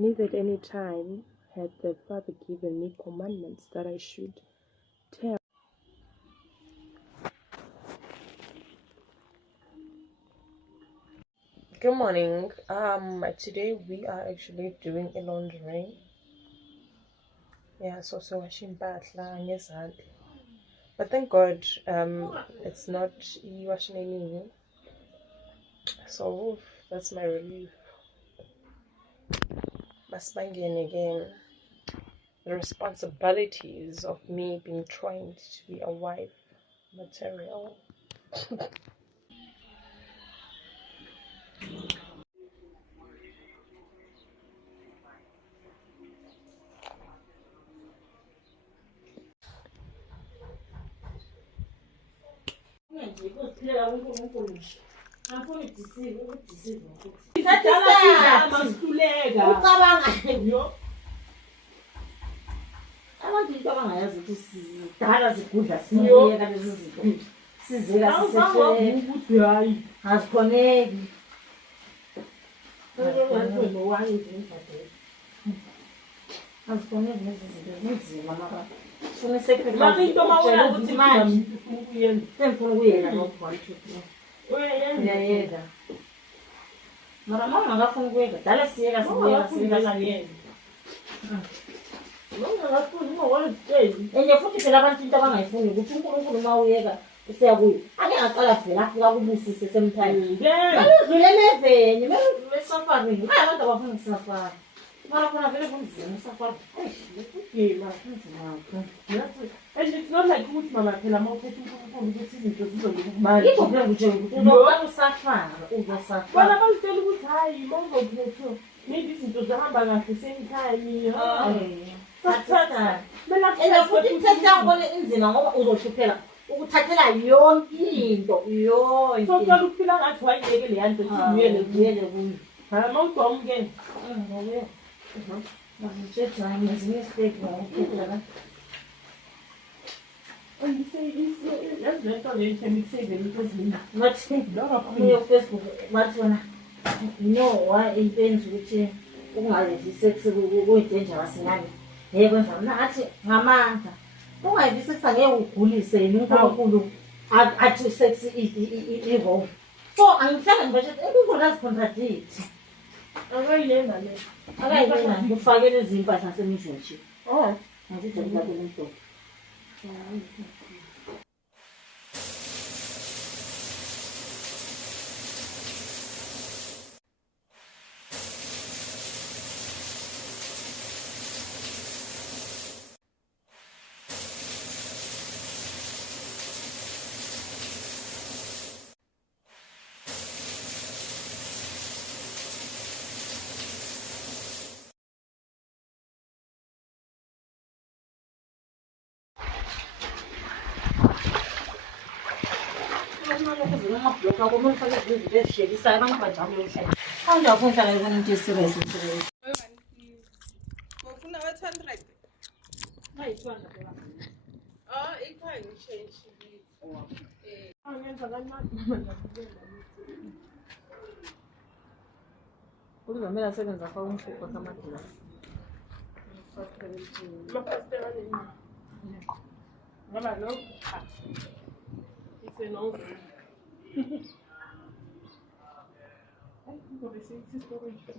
Neither at any time had the Father given me commandments that I should tell. Good morning. Today we are actually doing a laundry. Yeah, so washing ngezandla. But thank God, it's not washing any. So that's my relief. Masbangeni again. The responsibilities of me being trained to be a wife material. And it's not like ukuthi mama phela mawuphethe uNkulunkulu ukuthi izinto zizokulungile. Bona bazitshela ukuthi hayi mawuzophethe maybe izinto zihamba kahle same time. Futhi ithethe yakubona inzima ngoba uzohlupheka ukuthathela yonke into yonke. So uqala ukuphila ngathi wayibeke le yanto kuyele kuyo. Ha mawudom ke. And you say that's better than Facebook because Facebook bathona no why intense ukuthi ungayenzi sex ku-dangerous ngani yekwenza mina athi ngamandla ungayenzi sex angeke ugulise yini uNkulunkulu athi sex i-wrong so angihlala ngibathi uNkulunkulu azicontradict akayilenza le akayilenza ngifakele izimpahla semijotshi ngithi ngibabele umdoko. Uzomela asebenza afaka umfuko samagilasi. Ngaba lo ise no ngoba sisi storage